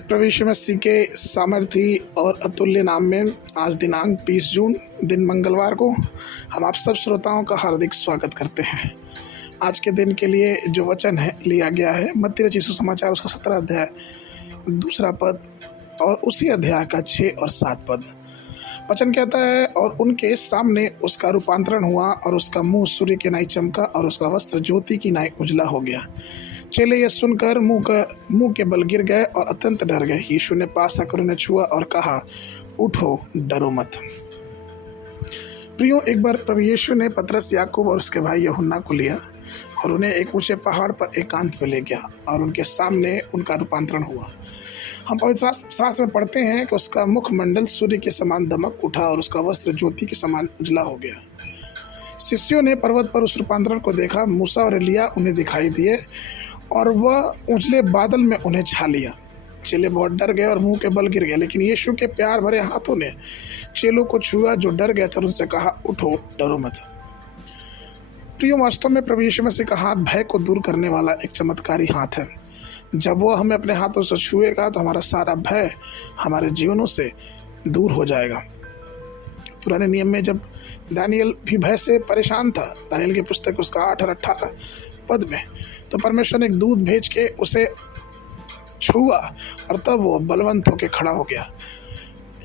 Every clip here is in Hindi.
प्रभु यीशु मसीह के सामर्थी और अतुल्य नाम में आज दिनांक 20 जून दिन मंगलवार को हम आप सब श्रोताओं का हार्दिक स्वागत करते हैं। आज के दिन के लिए जो वचन है लिया गया है मत्ती रचित सुसमाचार उसका 17 अध्याय 2 पद और उसी अध्याय का 6 और 7 पद। वचन कहता है, और उनके सामने उसका रूपांतरण हुआ और उसका मुंह सूर्य के नाई चमका और उसका वस्त्र ज्योति की नाई उजला हो गया। चेले ये सुनकर मुंह के बल गिर गए और अत्यंत डर गए। यीशु ने पास आकर उन्हें छुआ और कहा, उठो, डरो मत। प्रियो, एक बार प्रभु यीशु ने पतरस, याकूब और उसके भाई यूहन्ना को लिया और उन्हें एक ऊंचे पहाड़ पर एकांत में ले गया और उनके सामने उनका रूपांतरण हुआ। हम पवित्र शास्त्र में पढ़ते हैं कि उसका मुखमंडल सूर्य के समान दमक उठा और उसका वस्त्र ज्योति के समान उजला हो गया। शिष्यों ने पर्वत पर उस रूपांतरण को देखा। मूसा और एलिया उन्हें दिखाई दिए और वह उजले बादल में उन्हें छा लिया। चेले बहुत डर गए और मुंह के बल गिर गए, लेकिन यीशु के प्यार भरे हाथों ने चेलों को छुआ जो डर गए थे और उनसे कहा, उठो, डरो मत। प्रियो, वास्तव में प्रभु यीशु मसीह का हाथ भय को दूर करने वाला एक चमत्कारी हाथ है। जब वो हमें अपने हाथों से छुएगा तो हमारा सारा भय हमारे जीवनों से दूर हो जाएगा। पुराने नियम में जब दानियल भी भय से परेशान था, दानियल की पुस्तक उसका 8 और 18 पद में, तो परमेश्वर ने एक दूत भेज के उसे छुआ और तब वो बलवंत होकर खड़ा हो गया।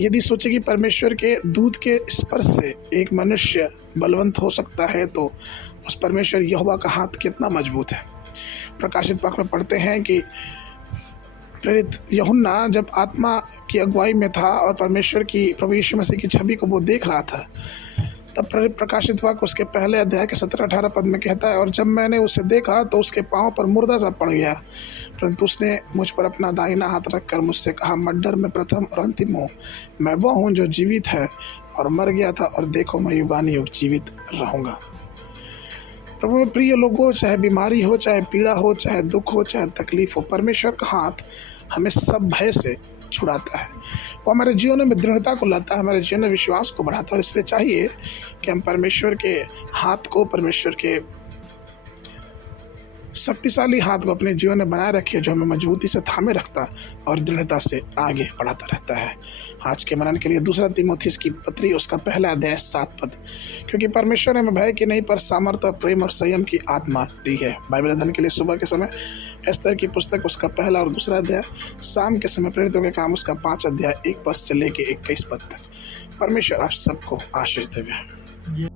यदि सोचे कि परमेश्वर के दूत के स्पर्श से एक मनुष्य बलवंत हो सकता है, तो उस परमेश्वर यहोवा का हाथ कितना मजबूत है। प्रकाशित वाक्य में पढ़ते हैं कि प्रेरित यूहन्ना जब आत्मा की अगुवाई में था और परमेश्वर की, प्रभु यीशु मसीह की छवि को वो देख रहा था, तब प्रकाशित वाक्य उसके पहले अध्याय के 17-18 पद में कहता है, और जब मैंने उसे देखा तो उसके पांव पर मुर्दा सा पड़ गया, परंतु उसने मुझ पर अपना दाहिना हाथ रखकर मुझसे कहा, मत डर, मैं प्रथम और अंतिम हूँ, मैं वह हूँ जो जीवित है और मर गया था, और देखो मैं युगानुयुग जीवित रहूँगा। प्रभु में प्रिय लोगों, चाहे बीमारी हो, चाहे पीड़ा हो, चाहे दुख हो, चाहे तकलीफ हो, परमेश्वर का हाथ हमें सब भय से छुड़ाता है। वो हमारे जीवन में दृढ़ता को लाता है, हमारे जीवन में विश्वास को बढ़ाता है। और इसलिए चाहिए कि हम परमेश्वर के हाथ को, परमेश्वर के शक्तिशाली हाथ को अपने जीवन में बनाए रखिए, जो हमें मजबूती से थामे रखता और दृढ़ता से आगे बढ़ाता रहता है। आज के मनन के लिए 2 तीमुथियुस की पत्री उसका पहला अध्याय 7 पद। क्योंकि परमेश्वर ने हमें भय की नहीं पर सामर्थ्य, प्रेम और संयम की आत्मा दी है। बाइबल अध्ययन के लिए सुबह के समय एस्तर की पुस्तक उसका पहला और 2 अध्याय, शाम के समय प्रेरितों के काम उसका 5 अध्याय 1 पद से लेकर 21 पद तक। परमेश्वर आप सबको आशीष देवे।